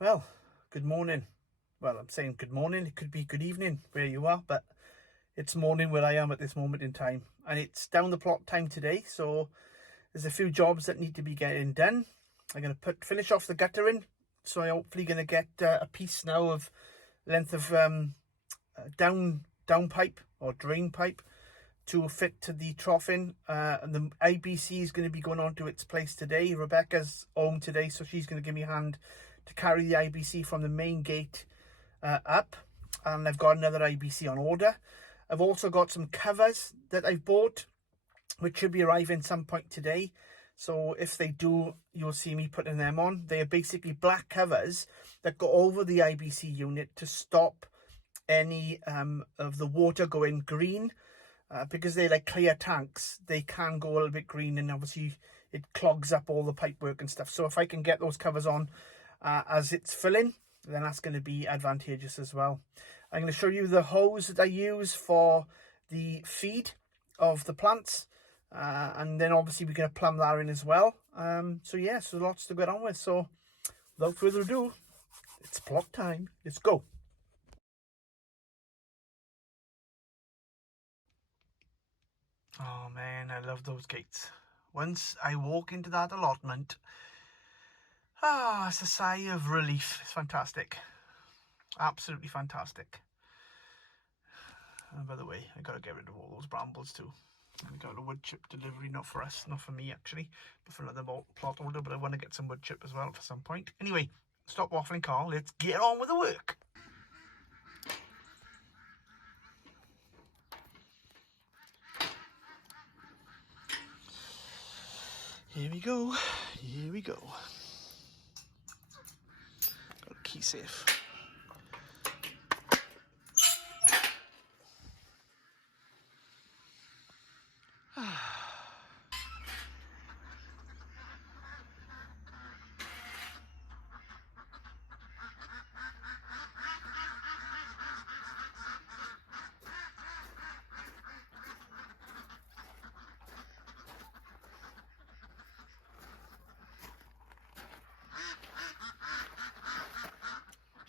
Well, good morning. Well, I'm saying good morning. It could be good evening where you are, but it's morning where I am at this moment in time. And it's down the plot time today, so there's a few jobs that need to be getting done. I'm going to finish off the guttering, so I'm hopefully going to get a piece now of length of down pipe or drain pipe to fit to the troughing. And the IBC is going to be going on to its place today. Rebecca's home today, so she's going to give me a hand to carry the IBC from the main gate up. And I've got another IBC on order. I've also got some covers that I've bought, which should be arriving some point today. So if they do, you'll see me putting them on. They are basically black covers that go over the IBC unit to stop any of the water going green. Because they're like clear tanks, they can go a little bit green, and obviously it clogs up all the pipework and stuff. So if I can get those covers on as it's filling, then that's going to be advantageous as well. I'm going to show you the hose that I use for the feed of the plants, and then obviously we're going to plumb that in as well. So yeah, so lots to get on with. So without further ado, it's plot time. Let's go. Oh man, I love those gates. Once I walk into that allotment, it's a sigh of relief. It's fantastic. Absolutely fantastic. And by the way, I gotta get rid of all those brambles too. And we got a wood chip delivery, not for us, not for me actually, but for another plot order. But I want to get some wood chip as well for some point. Anyway, stop waffling, Carl. Let's get on with the work. Here we go. Here we go. Got a key safe.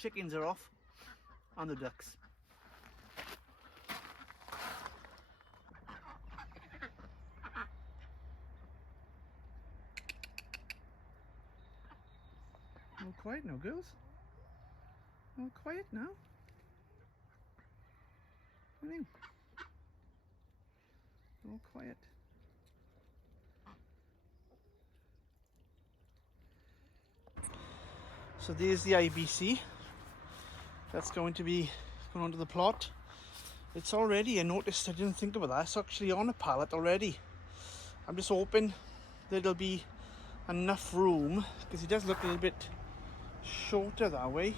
Chickens are off, and the ducks. All quiet now, girls. All quiet now. Come in. All quiet. So there's the IBC. That's going to be going onto the plot. It's already, I noticed, I didn't think about that, it's actually on a pallet already. I'm just hoping that there'll be enough room, because it does look a little bit shorter that way,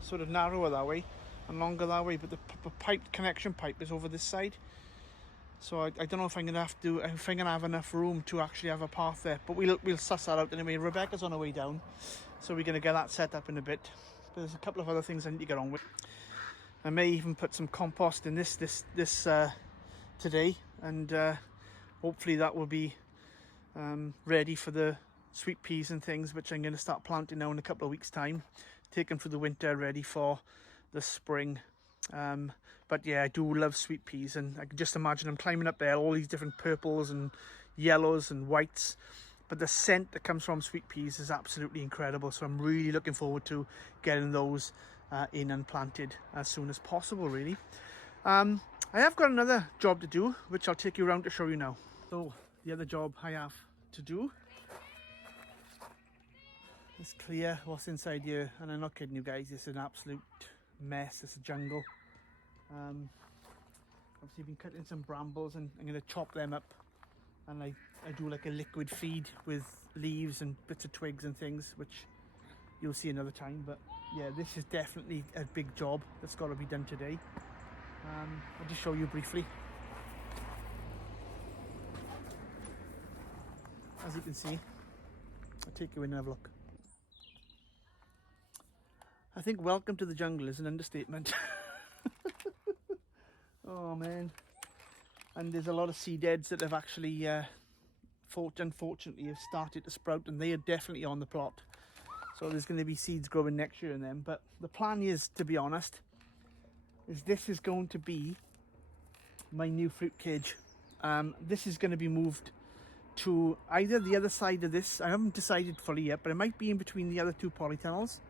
sort of narrower that way and longer that way, but the pipe, connection pipe, is over this side. So I don't know if I'm gonna have enough room to actually have a path there, but we'll suss that out anyway. Rebecca's on her way down, so we're gonna get that set up in a bit. But there's a couple of other things I need to get on with. I may even put some compost in this today, and hopefully that will be ready for the sweet peas and things, which I'm going to start planting now in a couple of weeks' time, take them through the winter, ready for the spring. But yeah, I do love sweet peas, and I can just imagine them climbing up there, all these different purples and yellows and whites. But the scent that comes from sweet peas is absolutely incredible, so I'm really looking forward to getting those in and planted as soon as possible, really. I have got another job to do, which I'll take you around to show you now. So the other job I have to do is clear what's inside here, and I'm not kidding you guys, it's an absolute mess. It's a jungle. Obviously been cutting some brambles, and I'm going to chop them up, and I do like a liquid feed with leaves and bits of twigs and things, which you'll see another time. But yeah, this is definitely a big job that's got to be done today. I'll just show you briefly. As you can see, I'll take you in and have a look. I think welcome to the jungle is an understatement. Oh man. And there's a lot of seed heads that have actually unfortunately have started to sprout, and they are definitely on the plot. So there's going to be seeds growing next year in them. But the plan is, to be honest, is this is going to be my new fruit cage. This is going to be moved to either the other side of this. I haven't decided fully yet, but it might be in between the other two polytunnels,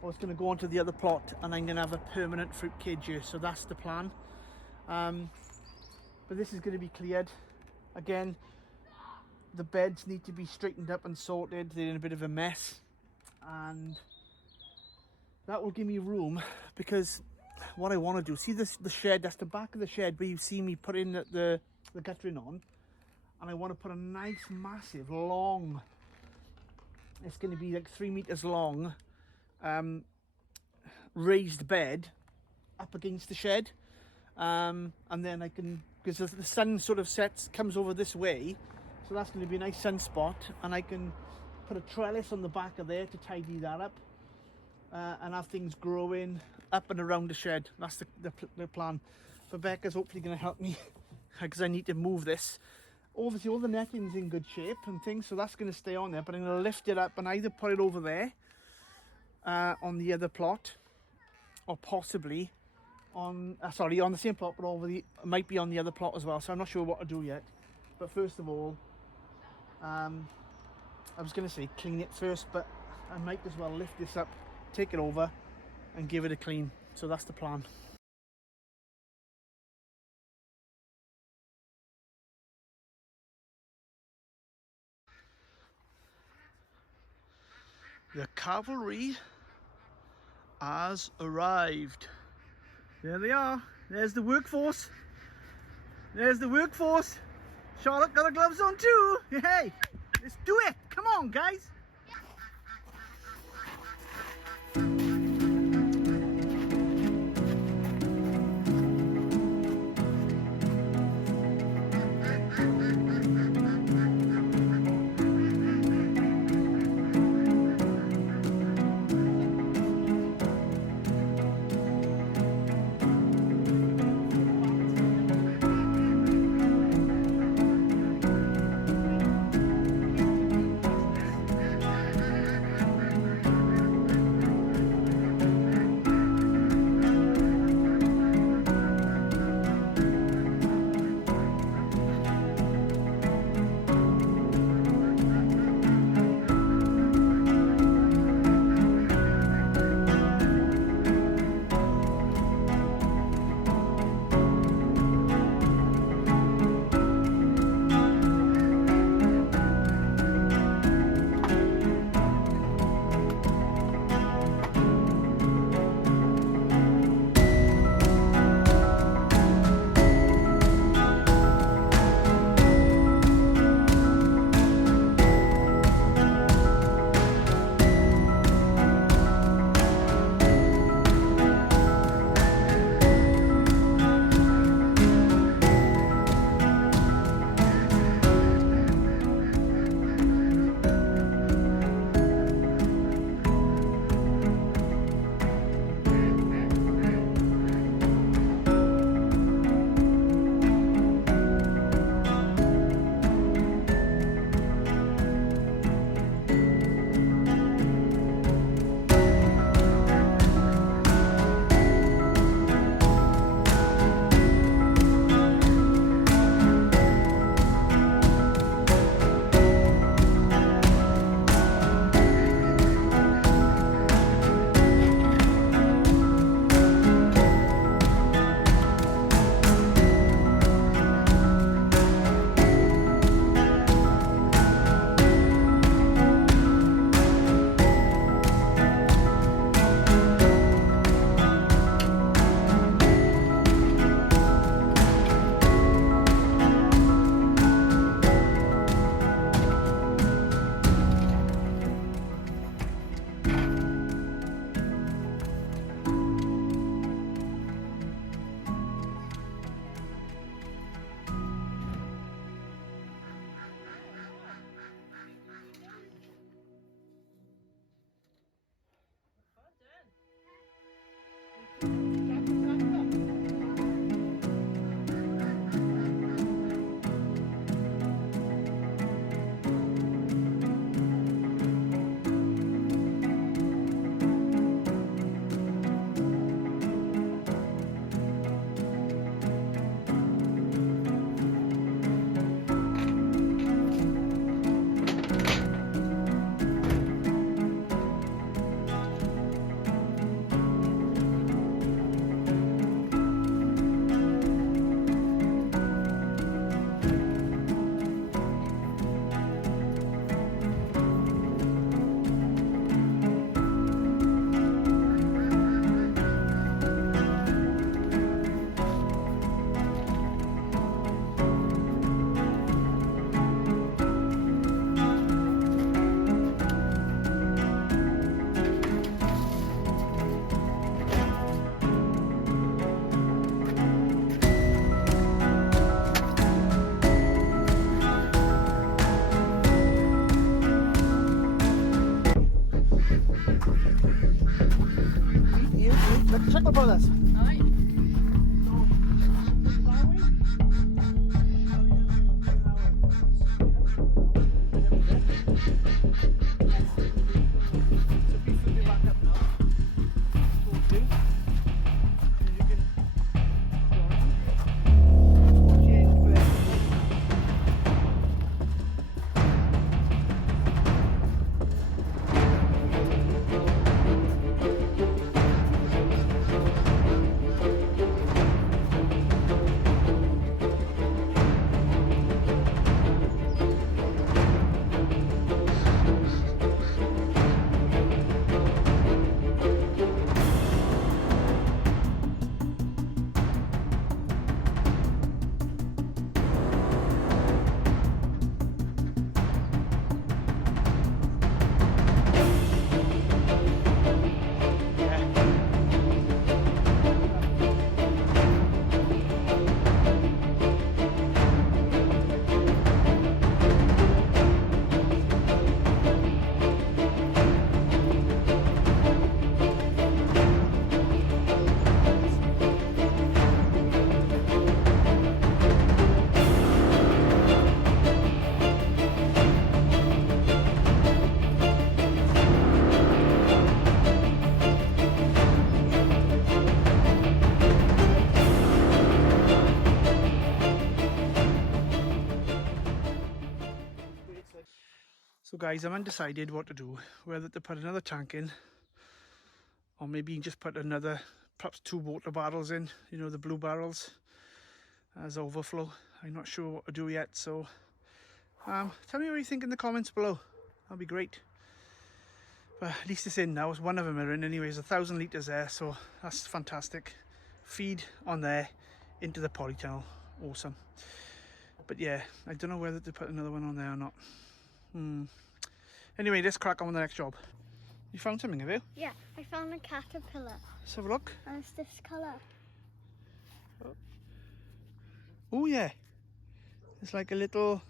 or it's going to go onto the other plot, and I'm going to have a permanent fruit cage here. So that's the plan. But this is going to be cleared. Again, the beds need to be straightened up and sorted. They're in a bit of a mess, and that will give me room, because what I want to do, see this, the shed, that's the back of the shed where you see me put in the guttering on, and I want to put a nice massive long, it's going to be like 3 meters long, raised bed up against the shed, and then I can, because the sun sort of comes over this way, so that's going to be a nice sunspot, and I can put a trellis on the back of there to tidy that up, and have things growing up and around the shed. That's the plan. But Becca's hopefully going to help me, because I need to move this. Obviously all the netting's in good shape and things, so that's going to stay on there, but I'm going to lift it up and either put it over there on the other plot, or possibly on on the same plot, but it might be on the other plot as well. So I'm not sure what to do yet. But first of all, I was going to say clean it first, but I might as well lift this up, take it over and give it a clean. So that's the plan. The cavalry has arrived. There they are. There's the workforce. There's the workforce. Charlotte got her gloves on too. Hey, let's do it. Come on, guys. check my brothers. Alright. So guys, I'm undecided what to do, whether to put another tank in or maybe just put another, perhaps 2 water barrels in, you know, the blue barrels as overflow. I'm not sure what to do yet, so tell me what you think in the comments below. That'll be great. But at least it's in now. It's one of them are in anyways. 1,000 litres there, so that's fantastic. Feed on there into the polytunnel. Awesome. But yeah, I don't know whether to put another one on there or not. Anyway, let's crack on with the next job. You found something, have you? Yeah, I found a caterpillar. Let's have a look. And it's this colour. Oh yeah. It's like a little...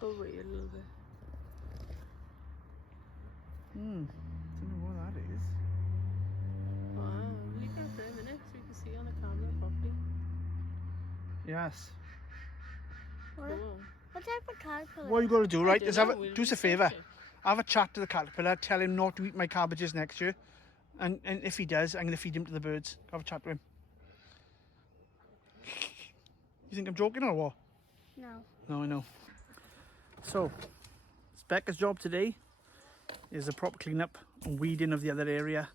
Go away a little bit. Don't know what that is. Wow, leave it for a minute so you can see on the camera properly. Yes. What type of caterpillar? What you got to do, right, is do us a favour. It. Have a chat to the caterpillar, tell him not to eat my cabbages next year. And if he does, I'm going to feed him to the birds. Have a chat to him. You think I'm joking or what? No. No, I know. So, Becca's job today is a proper clean up and weeding of the other area.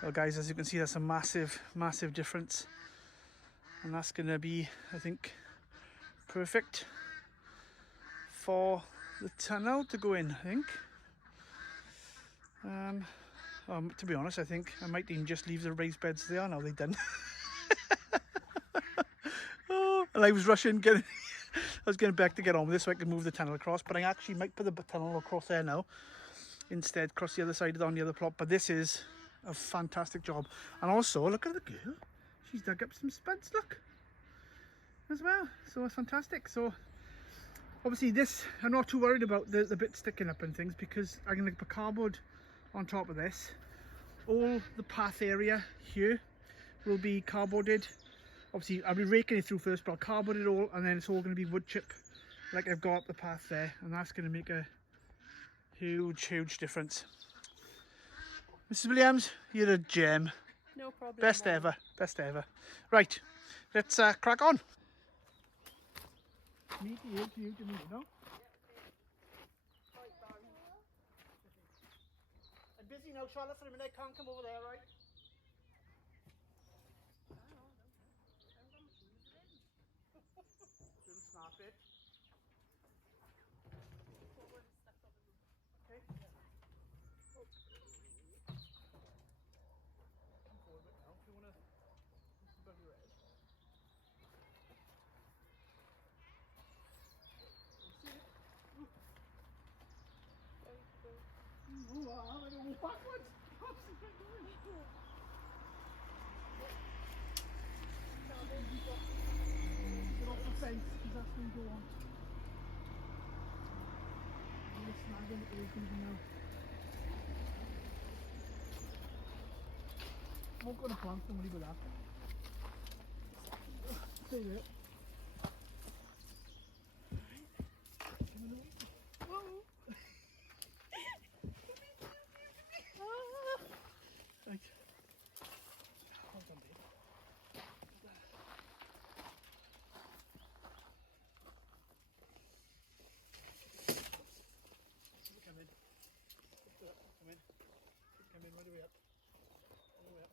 Well guys, as you can see, that's a massive difference, and that's going to be, I think, perfect for the tunnel to go in, I think. To be honest, I think I might even just leave the raised beds they are now. They're done. Oh, and I was rushing, I was getting back to get on with this so I could move the tunnel across, but I actually might put the tunnel across there now instead, across the other side on the other plot. But this is a fantastic job. And also, look at the girl, she's dug up some spuds, look, as well. So it's fantastic. So obviously this, I'm not too worried about the bit sticking up and things, because I'm going to put cardboard on top of this. All the path area here will be cardboarded. Obviously I'll be raking it through first, but I'll cardboard it all, and then it's all going to be wood chip like I've got up the path there, and that's going to make a huge difference. Mrs. Williams, you're a gem. No problem. Best ever. Right, let's crack on. Me to you, to you to me, you know? I'm busy now, Charlotte, for a minute. I can't come over there, right? Don't snap it. Okay. Come forward a bit now if you want to above your head. backwards. Get off the fence, because that's where you go on. I'm going to snag him now. I'm not going to plant somebody with that. Stay there. Whoa! Right. Hold on, babe. Come in. Come in. Come in right away up. All the way up.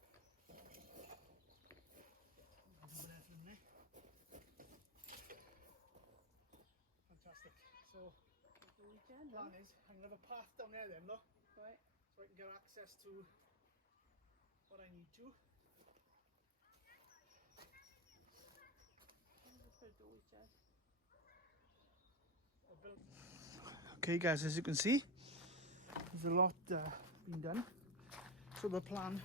Fantastic. So the plan is I'm gonna have a path down there then, look. Right. So I can get access to what I need to. Okay guys, as you can see, there's a lot being done. So the plan,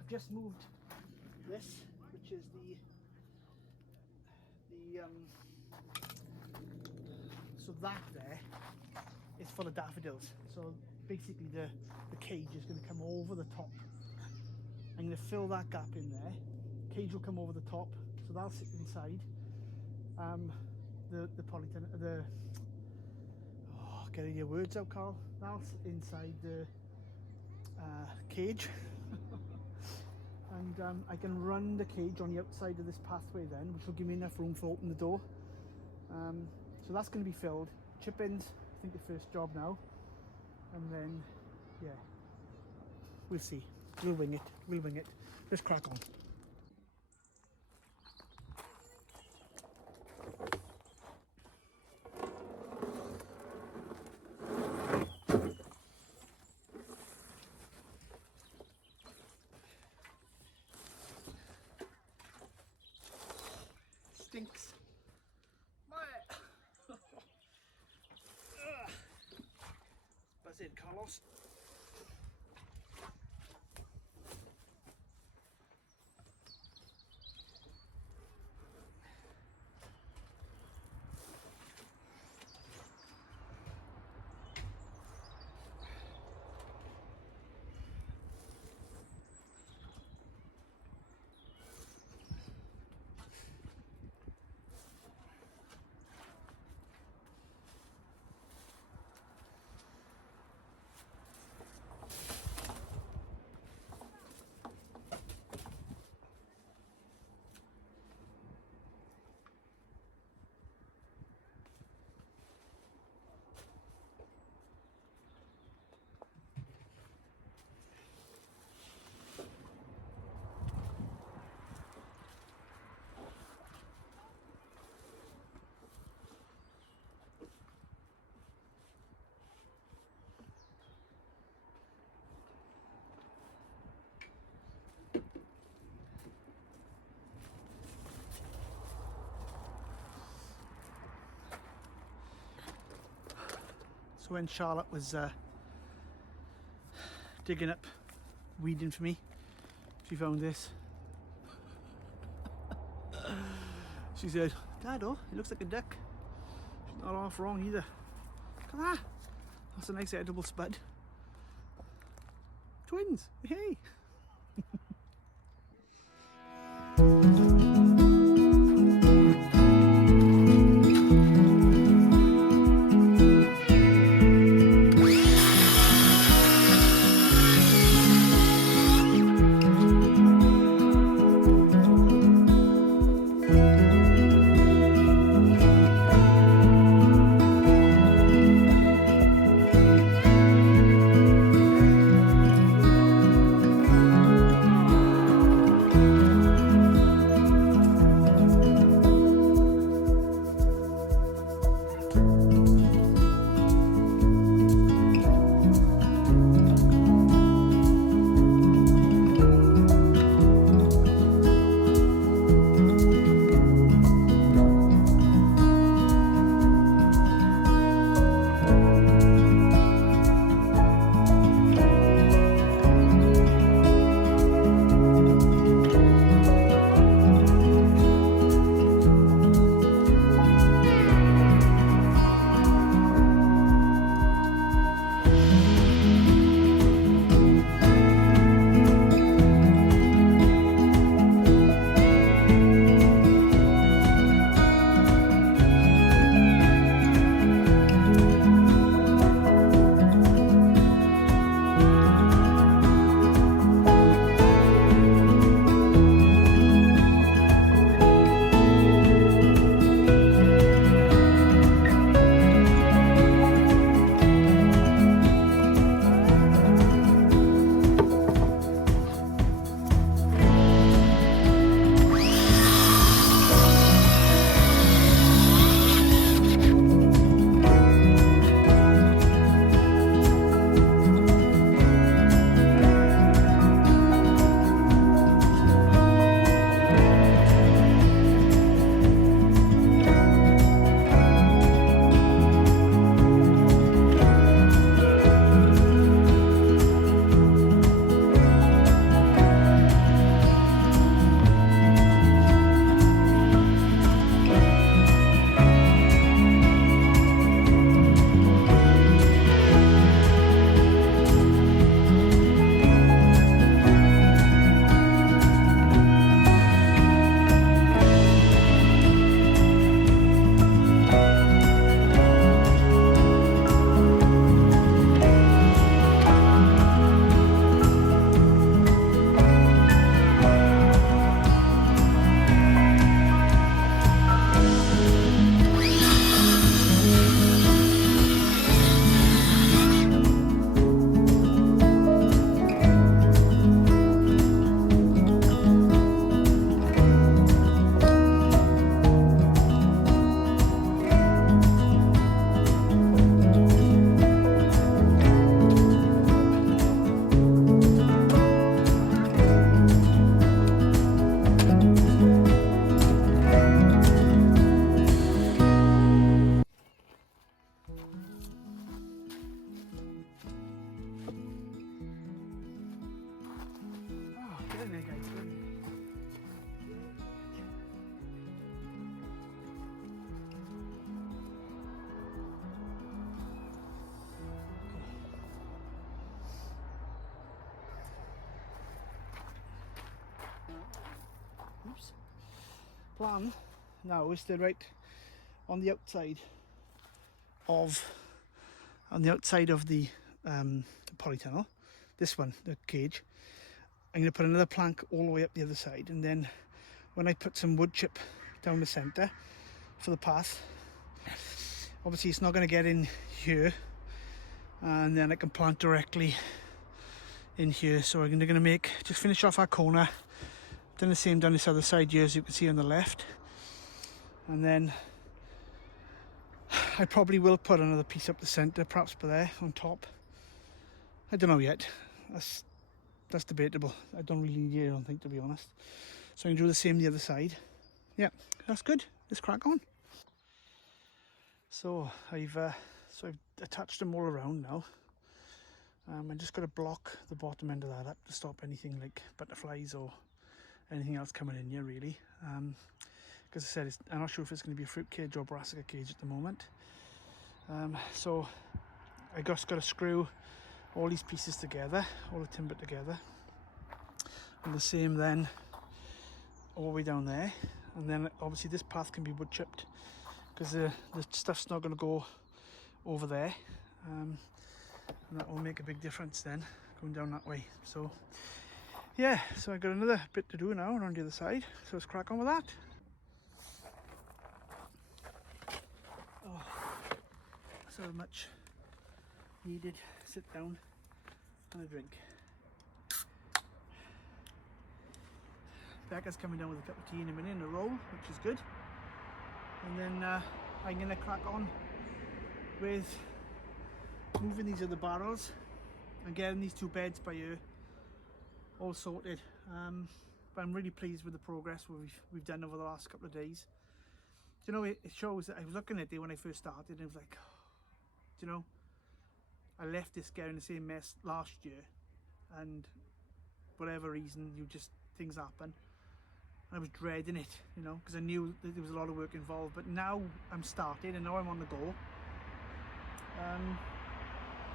I've just moved this, which is so that there is full of daffodils. So basically the cage is going to come over the top. I'm going to fill that gap in there. Cage will come over the top, so that'll sit inside. Getting your words out, Carl. That'll sit inside the cage. And I can run the cage on the outside of this pathway then, which will give me enough room for opening the door. So that's going to be filled. Chip-ins, I think the first job now. And then, yeah, we'll see. We'll wing it. We'll wing it. Let's crack on. Stinks. That's it, Carlos. So when Charlotte was digging up weeding for me, she found this. She said, "Dad, oh, it looks like a duck." She's not half wrong either. Look at that. That's a nice edible spud. Twins, hey! plan now is to right on the outside of the polytunnel, this one, the cage, I'm going to put another plank all the way up the other side, and then when I put some wood chip down the centre for the path, obviously it's not going to get in here, and then I can plant directly in here. So I'm going to just finish off our corner, then the same down this other side here, as you can see on the left, and then I probably will put another piece up the centre, perhaps by there on top. I don't know yet. That's debatable. I don't think, to be honest. So I'm going to do the same the other side. Yeah, that's good. Let's crack on. So I've attached them all around now. I just got to block the bottom end of that up to stop anything like butterflies or anything else coming in here, really. Because I said, I'm not sure if it's going to be a fruit cage or brassica cage at the moment. So I just got to screw all these pieces together, all the timber together, and the same then all the way down there. And then obviously this path can be wood chipped because the stuff's not going to go over there, and that will make a big difference then going down that way. So yeah, so I got another bit to do now around the other side, so let's crack on with that. Oh, so much needed sit down and a drink. Becca's coming down with a cup of tea in a minute and a roll, which is good. And then I'm going to crack on with moving these other barrels and getting these two beds by here all sorted. But I'm really pleased with the progress we've done over the last couple of days. Do you know, it shows that I was looking at it when I first started and I was like, do you know, I left this guy in the same mess last year, and whatever reason, things happen. I was dreading it, you know, because I knew that there was a lot of work involved. But now I'm starting, and now I'm on the go.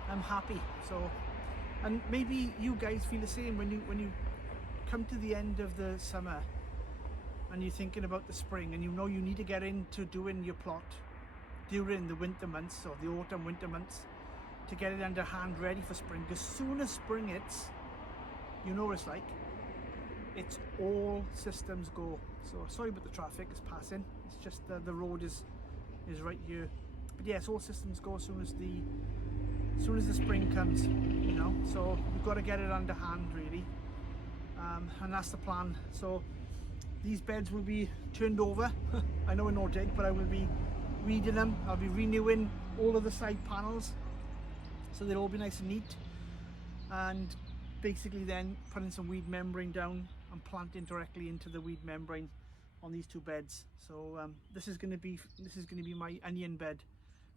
I'm happy. So, and maybe you guys feel the same when you come to the end of the summer, and you're thinking about the spring, and you know you need to get into doing your plot during the winter months or the autumn winter months to get it under hand ready for spring. Because soon as spring hits, you know what it's like. It's all systems go. So sorry about the traffic, it's passing. It's just the road is right here. But yes, all systems go as soon as the spring comes, you know. So we've got to get it under hand really, and that's the plan. So these beds will be turned over. I know in no dig, but I will be weeding them. I'll be renewing all of the side panels, so they'll all be nice and neat. And basically then putting some weed membrane down and planting directly into the weed membrane on these two beds. So this is going to be my onion bed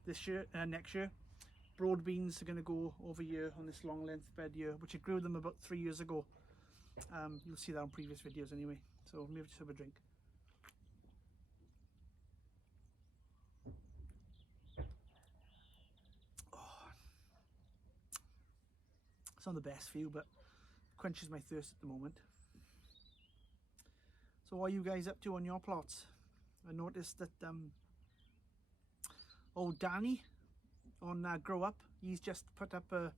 this year. Next year, broad beans are going to go over here on this long length bed here, which I grew them about 3 years ago. You'll see that on previous videos anyway. So maybe just have a drink. Oh, it's not the best view, but quenches my thirst at the moment. So what are you guys up to on your plots? I noticed that old Danny on Grow Up, he's just put up a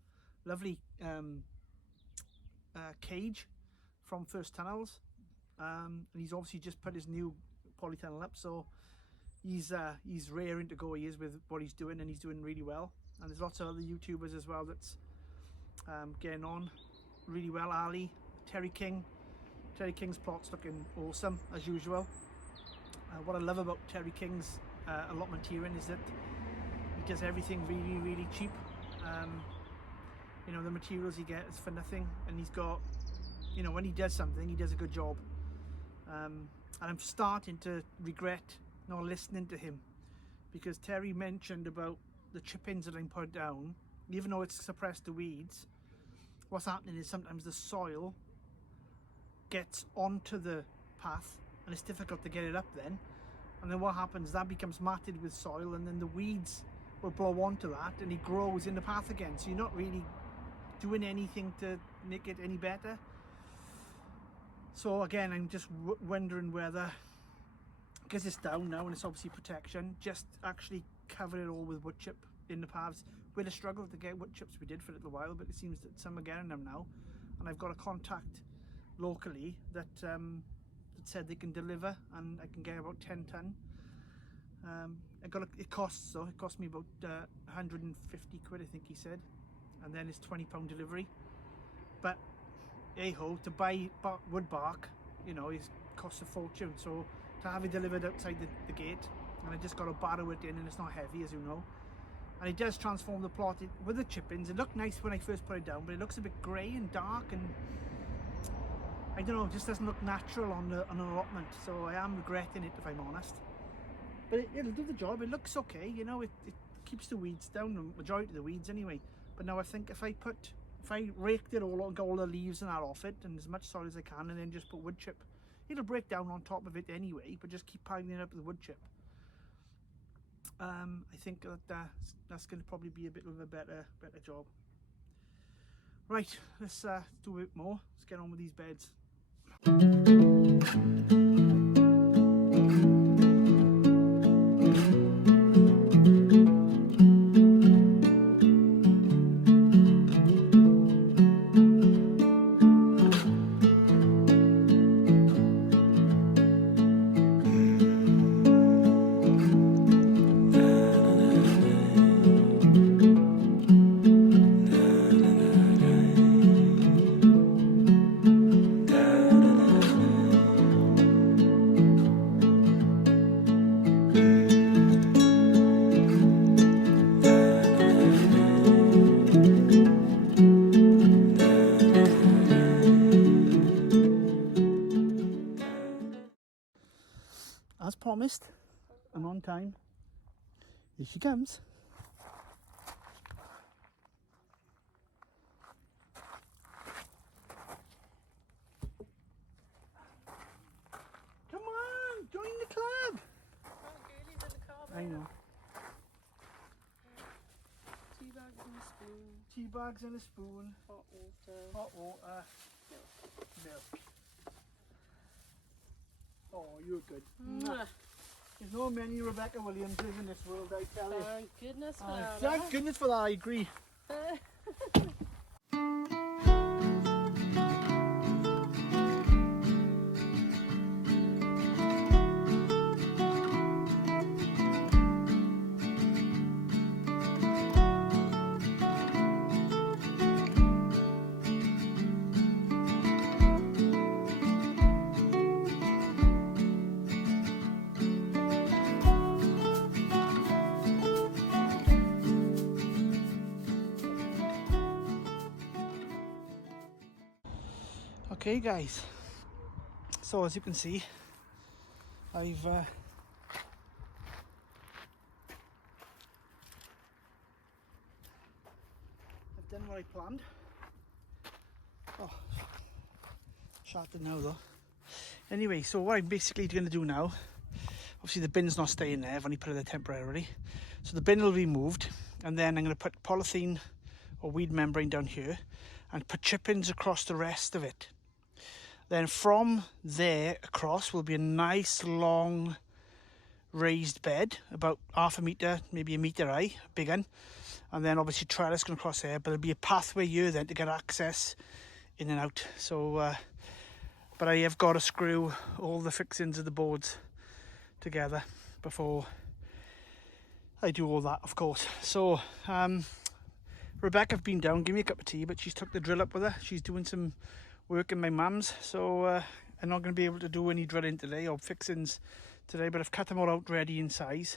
lovely cage from First Tunnels, and he's obviously just put his new polytunnel up, so he's raring to go. He is with what he's doing, and he's doing really well. And there's lots of other YouTubers as well that's getting on really well. Ali, Terry King's plot's looking awesome as usual. What I love about Terry King's allotment here is that he does everything really, really cheap. You know, the materials he gets for nothing, and he's got, you know, when he does something, he does a good job. And I'm starting to regret not listening to him, because Terry mentioned about the chippings that I put down. Even though it's suppressed the weeds, what's happening is sometimes the soil gets onto the path and it's difficult to get it up then, and then what happens, that becomes matted with soil, and then the weeds will blow onto that and it grows in the path again. So you're not really doing anything to make it any better. So again, I'm just wondering whether because it's down now and it's obviously protection, just actually cover it all with wood chip in the paths. We'd have struggled to get wood chips, we did for a little while, but it seems that some are getting them now. And I've got a contact locally that, that said they can deliver, and I can get about 10 ton. It costs me about 150 quid, I think he said, and then it's £20 delivery. But hey ho, to buy wood bark, you know, it costs a fortune. So to have it delivered outside the gate, and I just got to barrow it in, and it's not heavy, as you know. And it does transform the plot with the chip-ins. It looked nice when I first put it down, but it looks a bit grey and dark, and I don't know, it just doesn't look natural on an allotment. So I am regretting it, if I'm honest. But it'll do the job. It looks okay, you know. It keeps the weeds down, the majority of the weeds anyway. But now I think if I raked it all and got all the leaves and that off it, and as much soil as I can, and then just put wood chip, it'll break down on top of it anyway. But just keep piling it up with wood chip. I think that's going to probably be a bit of a better job. Right, let's do a bit more. Let's get on with these beds. As promised, and on time, here she comes. Come on, join the club. I know. Tea bags and a spoon. Tea bags and a spoon. Hot water. Hot water. Milk. Oh, you're good. Mwah. There's no many Rebecca Williams in this world, I tell you. Thank goodness for that. Thank goodness for that, I agree. Okay guys, so as you can see, I've done what I planned. Oh, shattered now though. Anyway, so what I'm basically going to do now, obviously the bin's not staying there, I've only put it there temporarily. So the bin will be moved, and then I'm going to put polythene or weed membrane down here and put chip-ins across the rest of it. Then from there across will be a nice long raised bed, about half a metre, maybe a metre high, big one. And then obviously trellis going across there, but there'll be a pathway here then to get access in and out. So, but I have got to screw all the fixings of the boards together before I do all that, of course. So, Rebecca's been down, give me a cup of tea, but she's took the drill up with her. She's doing some work in my mum's, so I'm not going to be able to do any drilling today or fixings today, but I've cut them all out ready in size.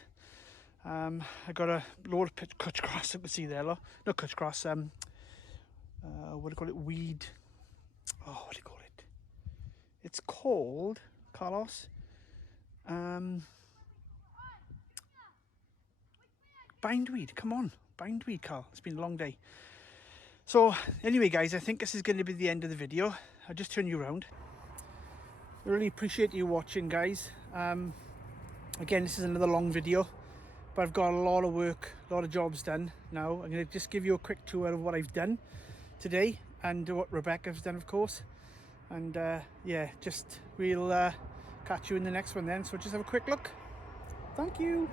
I got a load of cut grass, you can see there, look. Not cut grass, what do you call it, weed, oh, what do you call it? It's called, Carlos, bindweed, come on, bindweed, Carl, it's been a long day. So anyway guys, I think this is going to be the end of the video. I'll just turn you around. I really appreciate you watching guys. Again, this is another long video, but I've got a lot of work, a lot of jobs done now. I'm going to just give you a quick tour of what I've done today and what Rebecca's done, of course. And yeah, just we'll catch you in the next one then. So just have a quick look. Thank you.